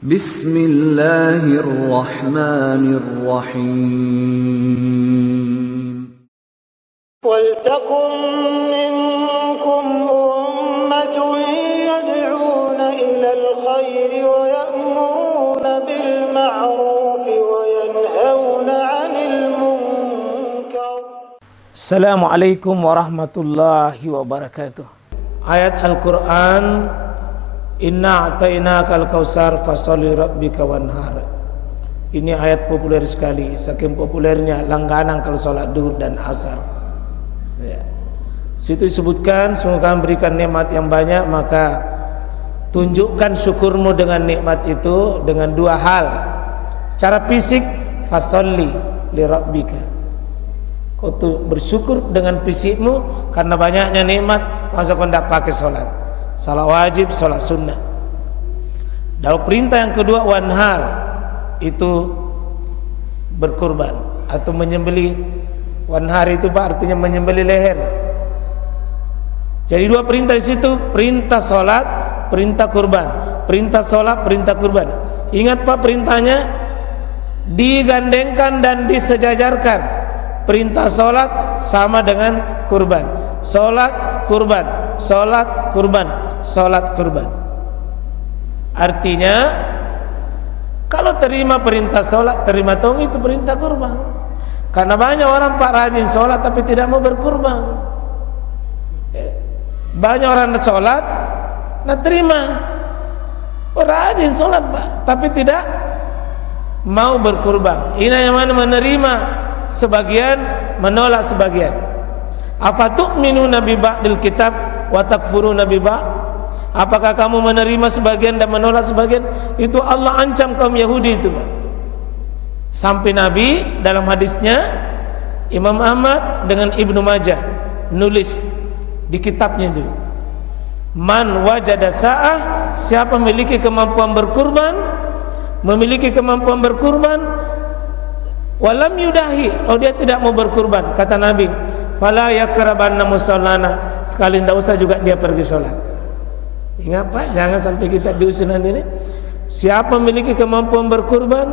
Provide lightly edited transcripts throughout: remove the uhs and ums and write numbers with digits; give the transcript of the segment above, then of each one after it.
Bismillahirrahmanirrahim. وَلْتَكُنْ مِنْكُمْ أُمَّةٌ يَدْعُونَ إِلَى الْخَيْرِ وَيَأْمُرُونَ بِالْمَعْرُوفِ وَيَنْهَوْنَ عَنِ الْمُنْكَرِ. Assalamualaikum warahmatullahi wabarakatuh. Ayat Al-Quran, Inna a'tainakal kautsar fasholli rabbika wanhar. Ini ayat populer sekali, saking populernya langganan kalau sholat duhur dan asar. Ya. Situ disebutkan, sungguh kami berikan nikmat yang banyak, maka tunjukkan syukurmu dengan nikmat itu dengan dua hal. Secara fisik, fasholli li rabbika. Kau tuh bersyukur dengan fisikmu karena banyaknya nikmat, masa kau tidak pakai sholat. Salat wajib, salat sunnah. Dan perintah yang kedua, wanhar, itu berkurban atau menyembelih. Wanhar itu Pak artinya menyembelih leher. Jadi dua perintah di situ, perintah salat, perintah kurban. Perintah salat, perintah kurban. Ingat Pak, perintahnya digandengkan dan disejajarkan. Perintah salat sama dengan kurban. Salat, kurban. Salat, kurban. Salat, kurban. Artinya kalau terima perintah salat, terima tong itu perintah kurban. Karena banyak orang Pak rajin salat tapi tidak mau berkurban. Banyak orang salat, nah terima. Rajin salat Pak, tapi tidak mau berkurban. Ini yang mana menerima sebagian, menolak sebagian. Afatu'minuna bi ba'dil kitab wa takfuruna bi ba'd? Apakah kamu menerima sebagian dan menolak sebagian? Itu Allah ancam kaum Yahudi itu Pak. Sampai Nabi dalam hadisnya Imam Ahmad dengan Ibnu Majah nulis di kitabnya itu, man wajada sa'ah, siapa memiliki kemampuan berkurban, walam yudahi, dia tidak mau berkurban, kata Nabi, fala yakrabanna musallana, sekali tidak usah juga dia pergi sholat. Ingat Pak, jangan sampai kita diusir nanti ini. Siapa memiliki kemampuan berkurban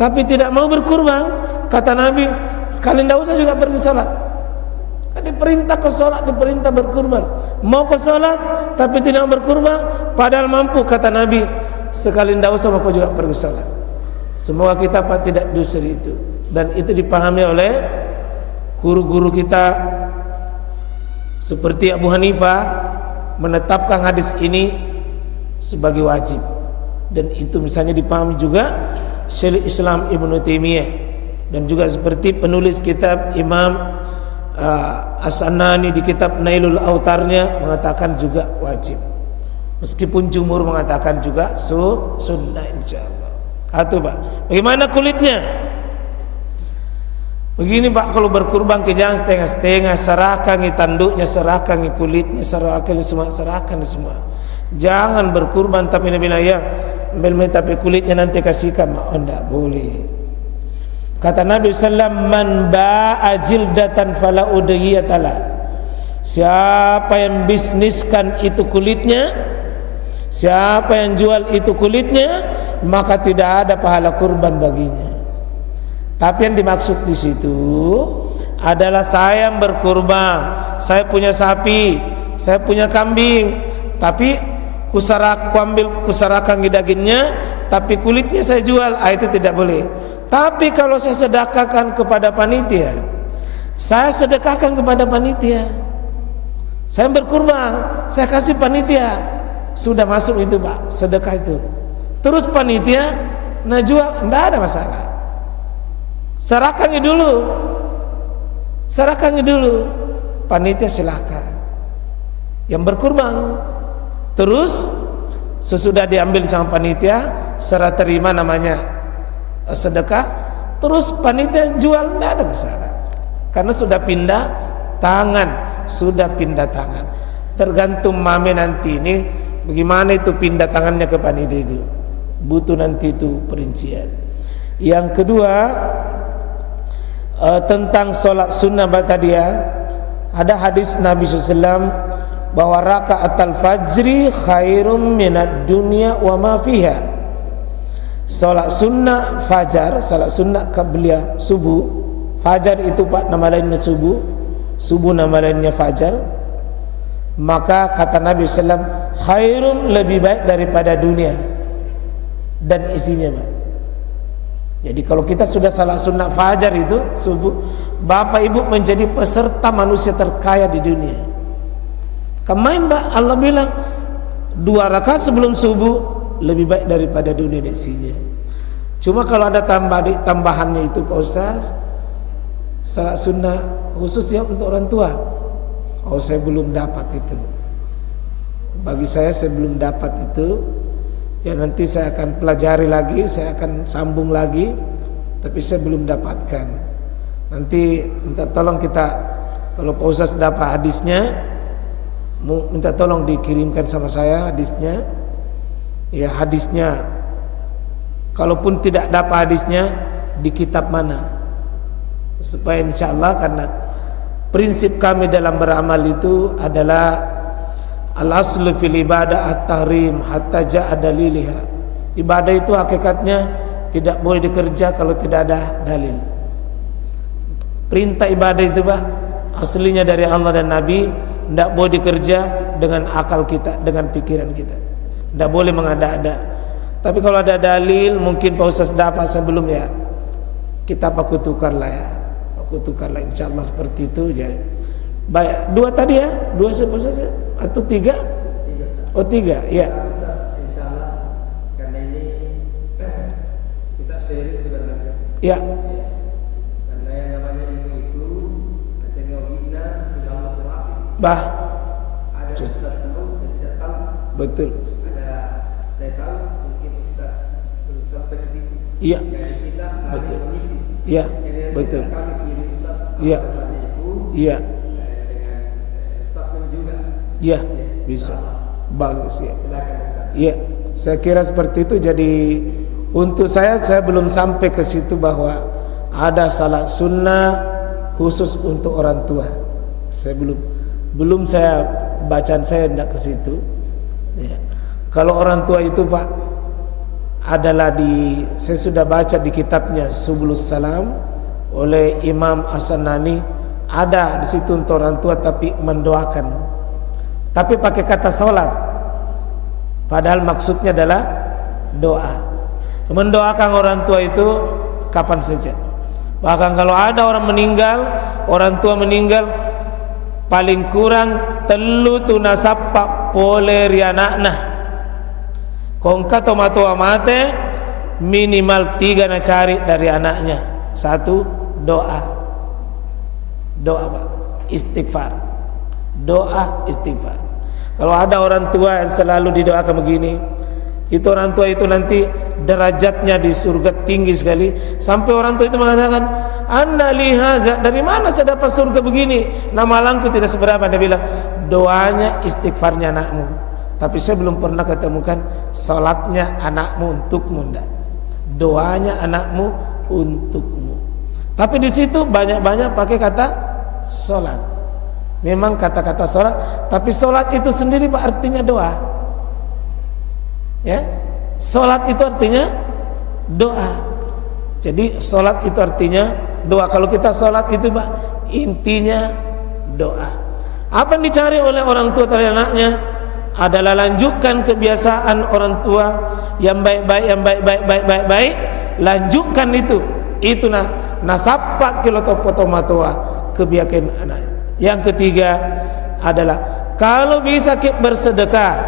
tapi tidak mau berkurban, kata Nabi, sekali tidak usah juga pergi sholat. Kan diperintah ke sholat, diperintah berkurban. Mau ke sholat tapi tidak mau berkurban, padahal mampu, kata Nabi, sekali tidak usah mau juga pergi sholat. Semoga kita Pak tidak diusir itu. Dan itu dipahami oleh guru-guru kita seperti Abu Hanifah, menetapkan hadis ini sebagai wajib. Dan itu misalnya dipahami juga Syekh Islam Ibnu Taimiyah, dan juga seperti penulis kitab Imam As-Sanani di kitab Nailul Autarnya mengatakan juga wajib. Meskipun jumhur mengatakan juga sunnah insyaallah. Itu Pak. Bagaimana kulitnya? Begini Pak, kalau berkurban ke jangan setengah-setengah, serahkan tanduknya, serahkan kulitnya, serahkan semua. Jangan berkurban tapi Nabi bilang ya, tapi kulitnya nanti kasihkan. Tidak boleh. Kata Nabi sallallahu alaihi wasallam, man ba'a jildatan fala udhiyatala. Siapa yang bisniskan itu kulitnya, siapa yang jual itu kulitnya, maka tidak ada pahala kurban baginya. Tapi yang dimaksud di situ adalah saya yang berkurban, saya punya sapi, saya punya kambing, tapi kusarakan dagingnya, tapi kulitnya saya jual, itu tidak boleh. Tapi kalau saya sedekahkan kepada panitia, saya sedekahkan kepada panitia, saya berkurban, saya kasih panitia, sudah masuk itu Pak, sedekah itu. Terus panitia nah jual, tidak ada masalah. Serahkannya dulu, panitia silahkan yang berkurban. Terus sesudah diambil sama panitia, serah terima namanya sedekah, terus panitia jual, tidak ada masalah, karena sudah pindah tangan. Tergantung mame nanti ini bagaimana itu pindah tangannya ke panitia itu, butuh nanti itu perincian. Yang kedua, tentang sholat sunnah tadi ya, ada hadis Nabi SAW bahwa raka'atul fajri khairum minad dunya wa ma fiha. Salat sunnah fajar, salat sunnah qabliyah subuh. Fajar itu Pak nama lainnya subuh, subuh nama lainnya fajar. Maka kata Nabi SAW, khairun, lebih baik daripada dunia dan isinya Pak. Jadi kalau kita sudah salat sunnah fajar itu subuh, bapak ibu menjadi peserta manusia terkaya di dunia. Kemarin Pak Allah bilang 2 rakaat sebelum subuh lebih baik daripada dunia dan isinya. Cuma kalau ada tambahannya itu Pak Ustaz, salat sunnah khusus ya untuk orang tua. Oh, saya belum dapat itu. Bagi saya belum dapat itu. Ya nanti saya akan pelajari lagi, saya akan sambung lagi, tapi saya belum dapatkan. Nanti minta tolong kita, kalau Pak Ustaz dapat hadisnya, minta tolong dikirimkan sama saya hadisnya. Ya hadisnya, kalaupun tidak dapat hadisnya, di kitab mana, supaya insya Allah, karena prinsip kami dalam beramal itu adalah al-aslu fil ibadah at-tahrim hatta ja'a daliliha. Ibadah itu hakikatnya tidak boleh dikerja kalau tidak ada dalil. Perintah ibadah itu Pak aslinya dari Allah dan Nabi, tidak boleh dikerja dengan akal kita, dengan pikiran kita. Tidak boleh mengada-ada. Tapi kalau ada dalil, mungkin Pak Ustaz dapat sebelum ya, kita aku tukarlah ya, aku tukarlah insyaallah seperti itu. Jadi baik, 2 tadi ya, 2 Ustaz atau 3? Oh 3, ya. Insyaallah karena ini kita sharing sebenarnya. Ya. Karena yang namanya ilmu itu seniorina sudah masalah. Bah. Ada Ustaz tahu, saya tidak tahu. Betul. Saya tahu mungkin Ustaz belum sampai ke situ. Iya. Jadi kita saling mengisi. Iya. Jadi Betul. kami kirim Ustaz Iya. pesannya itu. Iya. Dengan statement juga. Iya. Bisa. Bagus ya. Silakan Ustaz. Iya. Saya kira seperti itu. Jadi untuk saya belum sampai ke situ bahwa ada salat sunnah khusus untuk orang tua. Saya belum saya bacaan saya tidak ke situ. Ya. Kalau orang tua itu Pak adalah saya sudah baca di kitabnya Subulus Salam oleh Imam As-Sanani, ada di situ untuk orang tua tapi mendoakan, tapi pakai kata salat, padahal maksudnya adalah doa. Mendoakan orang tua itu kapan saja. Bahkan kalau ada orang meninggal, orang tua meninggal, paling kurang telu tunasap pak poler anakna. Kongka tomato amate minimal 3 na cari dari anaknya. 1 doa. Doa Pak, istighfar. Doa istighfar. Kalau ada orang tua yang selalu didoakan begini, itu orang tua itu nanti derajatnya di surga tinggi sekali. Sampai orang tua itu mengatakan, "Anna lihaza, dari mana saya dapat surga begini? Nama langku tidak seberapa." Dia bilang, doanya istighfarnya anakmu. Tapi saya belum pernah ketemukan salatnya anakmu untukmu, enggak. Doanya anakmu untukmu. Tapi di situ banyak-banyak pakai kata salat. Memang kata-kata salat, tapi salat itu sendiri Pak artinya doa. Ya. Salat itu artinya doa. Jadi salat itu artinya doa. Kalau kita salat itu Pak intinya doa. Apa yang dicari oleh orang tua terhadap anaknya adalah lanjutkan kebiasaan orang tua yang baik-baik, yang baik-baik, lanjutkan itu nasapa kilotopotomatoa kebiakan anak. Yang ketiga adalah kalau bisa bersedekah,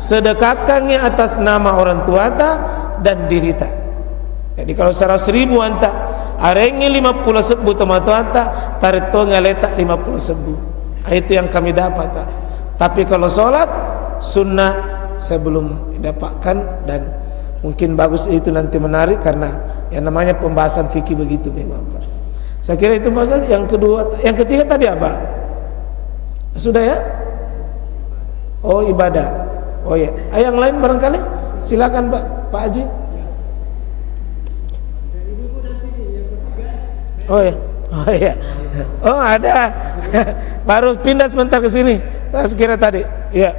sedekahkannya atas nama orang tua ta dan diri ta. Jadi kalau 100.000 anta arengi 50 sebu tomato anta tarito ngaletak 50 sebu. Itu yang kami dapat Pak. Tapi kalau sholat sunnah saya belum dapatkan, dan mungkin bagus itu nanti menarik karena yang namanya pembahasan fikih begitu memang Pak. Saya kira itu Pak. Yang kedua, yang ketiga tadi apa? Sudah ya? Oh ibadah. Oh ya. Yang lain barangkali silakan Pak Haji. Oh ya. Oh ya. Oh ada. Baru pindah sebentar ke sini. Saya kira tadi. Ya.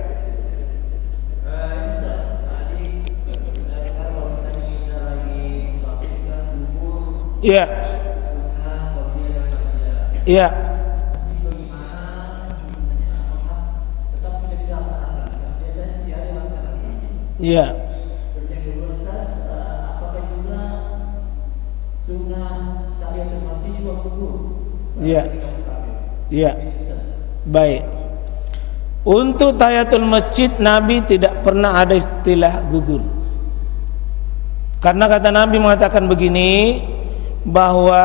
Iya. Iya. Iya. Iya. Iya. Baik. Untuk tahiyatul masjid Nabi tidak pernah ada istilah gugur. Karena kata Nabi mengatakan begini, bahwa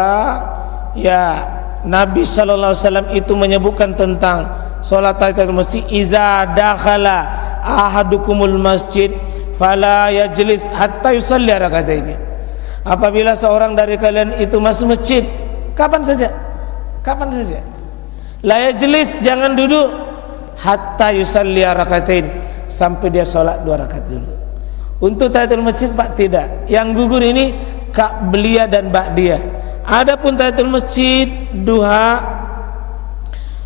ya Nabi sallallahu alaihi wasallam itu menyebutkan tentang salat tahiyatul masjid, iza dakhala ahadukumul masjid fala yajlis hatta yusalli raka'ataini. Apabila seorang dari kalian itu masuk masjid, kapan saja la yajlis, jangan duduk, hatta yusalli raka'atain, sampai dia salat 2 rakaat dulu. Untuk tahiyatul masjid Pak tidak. Yang gugur ini qabliyah dan ba'diyah. Adapun tahiyatul masjid, duha,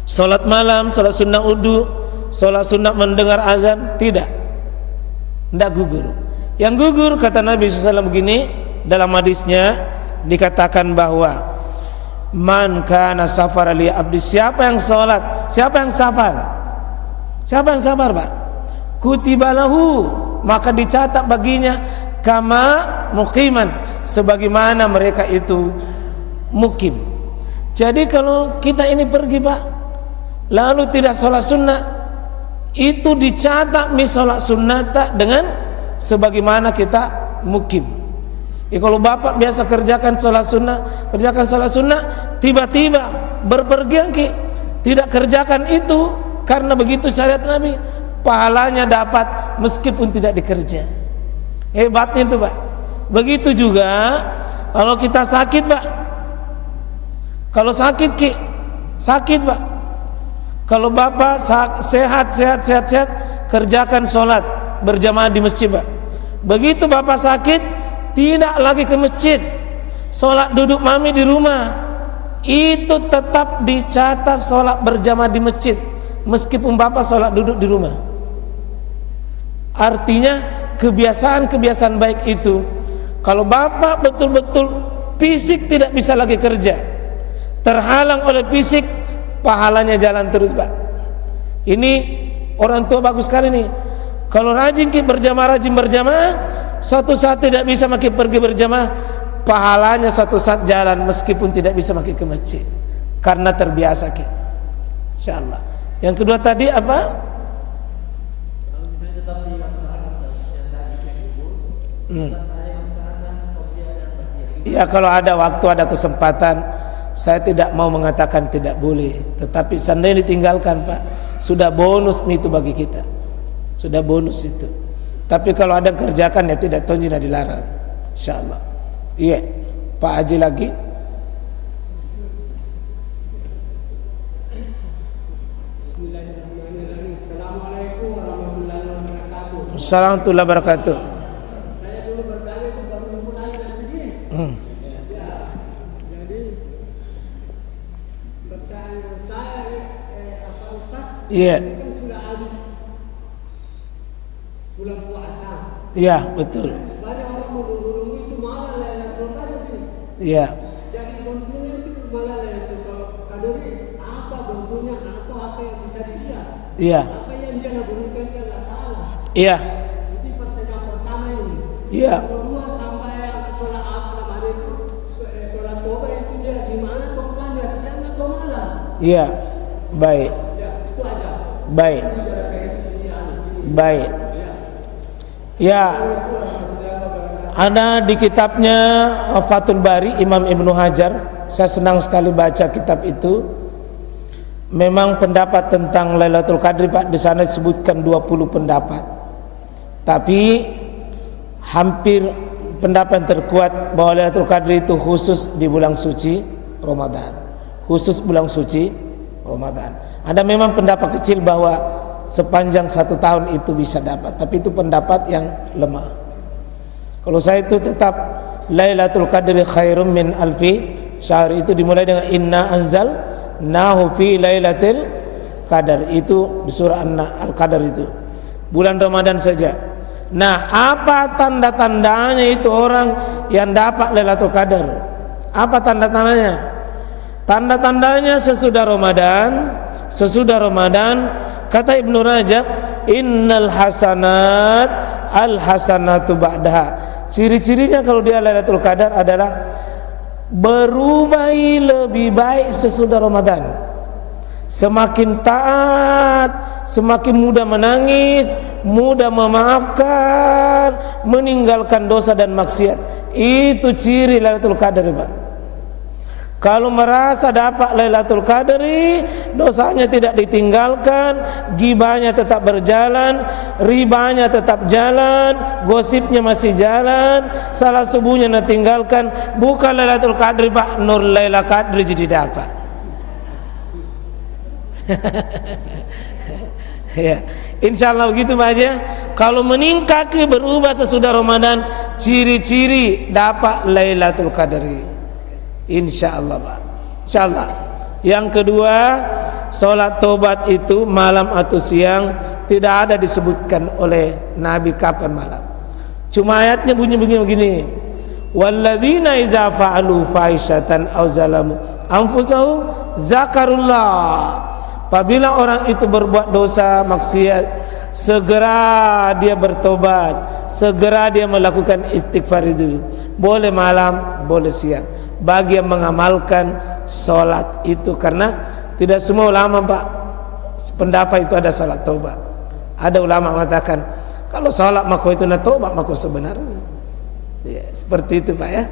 salat malam, salat sunnah wudu, salat sunnah mendengar azan, tidak gugur. Yang gugur kata Nabi SAW begini, dalam hadisnya dikatakan bahwa man kana safar li abdi, siapa yang salat, siapa yang safar Pak, kutibalahu, maka dicatat baginya kama muqiman, sebagaimana mereka itu mukim. Jadi kalau kita ini pergi Pak, lalu tidak sholat sunnah, itu dicatat sholat sunnah dengan sebagaimana kita mukim. Kalau bapak biasa kerjakan sholat sunnah, tiba-tiba berpergian tidak kerjakan itu, karena begitu syariat Nabi, pahalanya dapat meskipun tidak dikerja. Hebatnya itu Pak. Begitu juga kalau kita sakit Pak. Kalau sakit Pak. Kalau bapak sehat, kerjakan sholat berjamaah di masjid Pak. Begitu bapak sakit, tidak lagi ke masjid, sholat duduk mami di rumah, itu tetap dicatat sholat berjamaah di masjid, meskipun bapak sholat duduk di rumah. Artinya kebiasaan baik itu, kalau bapak betul-betul fisik tidak bisa lagi kerja, terhalang oleh fisik, pahalanya jalan terus Pak. Ini orang tua bagus sekali nih. Kalau rajin berjamaah, suatu saat tidak bisa makin pergi berjamaah, pahalanya suatu saat jalan meskipun tidak bisa makin ke masjid, karena terbiasa insyaallah. Yang kedua tadi apa? Ya, kalau ada waktu, ada kesempatan, saya tidak mau mengatakan tidak boleh, tetapi seandainya ditinggalkan Pak, sudah bonus itu bagi kita, sudah bonus itu. Tapi kalau ada kerjakan ya tidak tonjina dilarang, insyaallah. Iya, Pak Haji lagi. Bismillahirrahmanirrahim. Assalamualaikum warahmatullahi wabarakatuh. Assalamualaikum warahmatullahi wabarakatuh. Saya dulu bertanya itu baru mulai nanti ini. Ya, jadi pertanyaan saya apa Ustaz? Iya. Ini kan sudah habis bulan puasa. Iya, betul. Banyak orang menunggu itu malah Lailatul Qadar ini. Iya. Jadi bentuknya itu malah Lailatul Qadar ini apa bentuknya atau apa yang bisa dilihat? Iya. Apa yang dia berikan ke Allah Ta'ala? Iya. Ini pertanyaan pertama ini. Iya. Kedua sampai sholat apa namanya itu sholat toba itu dia di mana tempatnya, siang atau malam? Iya. Baik. Ya, itu aja. Baik. Baik. Ya, ada di kitabnya Fathul Bari Imam Ibnu Hajar. Saya senang sekali baca kitab itu. Memang pendapat tentang Lailatul Qadri Pak, di sana disebutkan 20 pendapat. Tapi hampir pendapat yang terkuat bahwa Lailatul Qadri itu khusus di bulan suci Ramadan. Khusus bulan suci Ramadan. Ada memang pendapat kecil bahwa sepanjang 1 tahun itu bisa dapat, tapi itu pendapat yang lemah. Kalau saya itu tetap Lailatul Qadri khairum min alfi syahr, itu dimulai dengan inna anzalnahu fi lailatul qadar, itu di surah Al-Qadar, itu bulan Ramadan saja. Nah, apa tanda-tandanya itu orang yang dapat Lailatul Qadar? Apa tanda-tandanya? Tanda-tandanya sesudah Ramadan kata Ibnu Rajab, innal hasanat al hasanatu ba'daha. Ciri-cirinya kalau dia Lailatul Qadar adalah berubah lebih baik sesudah Ramadan. Semakin taat, semakin mudah menangis, mudah memaafkan, meninggalkan dosa dan maksiat. Itu ciri Lailatul Qadar, Pak. Kalau merasa dapat Lailatul Qadri, dosanya tidak ditinggalkan, gibahnya tetap berjalan, ribanya tetap jalan, gosipnya masih jalan, salah subuhnya ditinggalkan, bukan Lailatul Qadri, Pak, Nur Lailatul Qadri jadi dapat. Ya, insya Allah begitu Pak aja. Kalau meningkat berubah sesudah Ramadan, ciri-ciri dapat Lailatul Qadri. Insya Allah Pak. Insya Allah. Yang kedua, sholat tobat itu malam atau siang tidak ada disebutkan oleh Nabi kapan malam. Cuma ayatnya bunyi begini. Walladzina iza fa'alu fahisyatan aw zalamu anfusahum zakarullah. Apabila orang itu berbuat dosa maksiat, segera dia bertobat, segera dia melakukan istighfar itu. Boleh malam, boleh siang. Bagi yang mengamalkan sholat itu, karena tidak semua ulama Pak pendapat itu ada sholat tobat. Ada ulama mengatakan kalau sholat maka itu nak tobat maka sebenarnya. Ya, seperti itu Pak ya.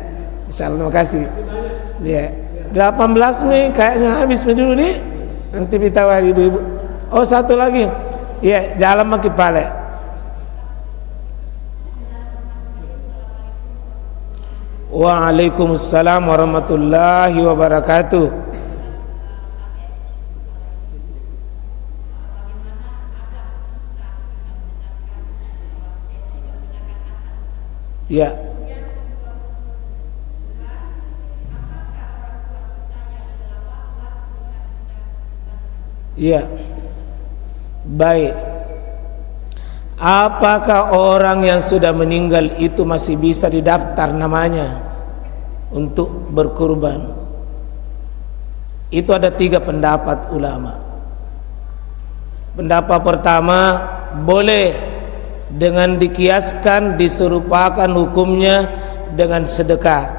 Insyaallah, terima kasih. Ya, 18 Mei kayaknya habis dulu nih. Nanti kita ibu-ibu. Oh, satu lagi. Ya, jalan makin pale. Waalaikumsalam warahmatullahi wabarakatuh. Ya. Ya. Baik. Apakah orang yang sudah meninggal itu masih bisa didaftar namanya untuk berkurban? Itu ada 3 pendapat ulama. Pendapat pertama, boleh dengan dikiaskan, diserupakan hukumnya dengan sedekah.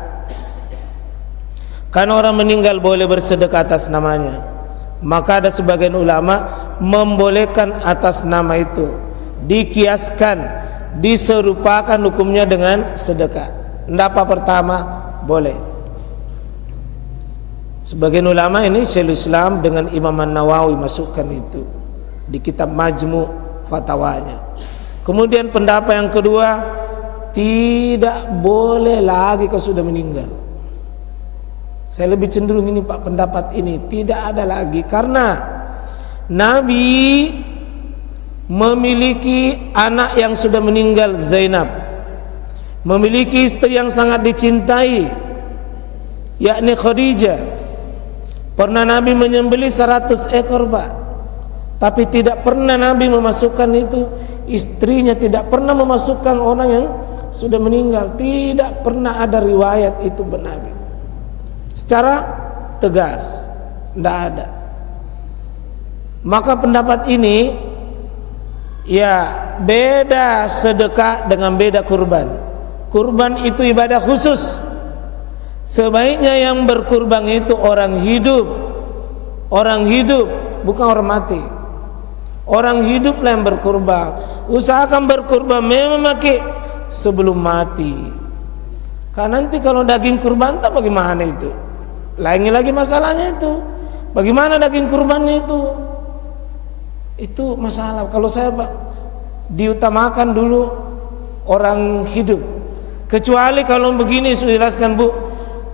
Kan orang meninggal boleh bersedekah atas namanya. Maka ada sebagian ulama membolehkan atas nama itu, dikiaskan, diserupakan hukumnya dengan sedekah. Pendapat pertama boleh. Sebagian ulama ini Syekhul Islam dengan Imam An-Nawawi masukkan itu di kitab Majmu' fatwanya. Kemudian pendapat yang kedua, tidak boleh lagi kalau sudah meninggal. Saya lebih cenderung ini Pak, pendapat ini tidak ada lagi, karena Nabi memiliki anak yang sudah meninggal, Zainab, memiliki istri yang sangat dicintai, yakni Khadijah. Pernah Nabi menyembelih 100 ekor Pak, tapi tidak pernah Nabi memasukkan itu istrinya, tidak pernah memasukkan orang yang sudah meninggal, tidak pernah ada riwayat itu Nabi secara tegas, tidak ada. Maka pendapat ini ya beda sedekah dengan beda kurban. Kurban itu ibadah khusus. Sebaiknya yang berkurban itu orang hidup. Orang hidup, bukan orang mati. Orang hiduplah yang berkurban. Usahakan berkurban memang sebelum mati. Karena nanti kalau daging kurban tak bagaimana itu? Lain lagi masalahnya itu. Bagaimana daging kurbannya itu? Itu masalah. Kalau saya Pak, diutamakan dulu orang hidup. Kecuali kalau begini sudah jelaskan Bu,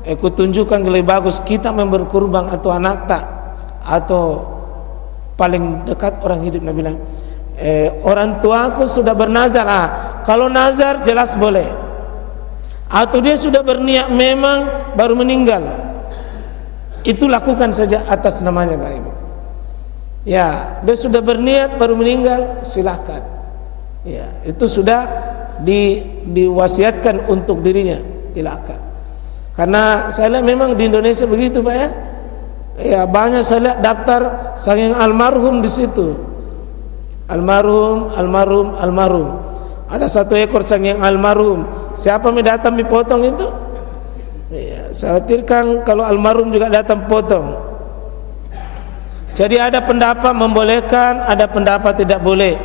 aku tunjukkan lebih bagus kita berkurban atau anak tak, atau paling dekat orang hidup. Nabi bilang, orang tuaku sudah bernazar. Kalau nazar jelas boleh. Atau dia sudah berniat memang baru meninggal, itu lakukan saja atas namanya Pak Ibu. Ya, dia sudah berniat baru meninggal, silahkan. Ya, itu sudah diwasiatkan untuk dirinya, silahkan. Karena saya lihat memang di Indonesia begitu Pak ya. Ya banyak saya lihat daftar saking almarhum di situ. Almarhum. Ada 1 ekor saking almarhum. Siapa yang datang dipotong itu? Ya, saya khawatirkan kalau almarhum juga datang potong. Jadi ada pendapat membolehkan, ada pendapat tidak boleh.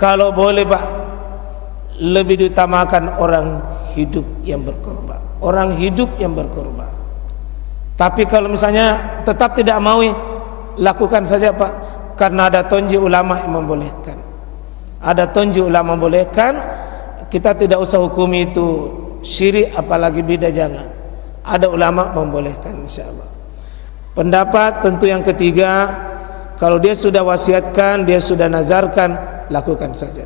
Kalau boleh Pak, lebih diutamakan orang hidup yang berkorban. Orang hidup yang berkorban. Tapi kalau misalnya tetap tidak mau, lakukan saja Pak, karena ada tonji ulama yang membolehkan. Ada tonji ulama membolehkan. Kita tidak usah hukumi itu syirik apalagi bidah, jangan. Ada ulama membolehkan insyaallah. Pendapat tentu yang ketiga, kalau dia sudah wasiatkan, dia sudah nazarkan, lakukan saja.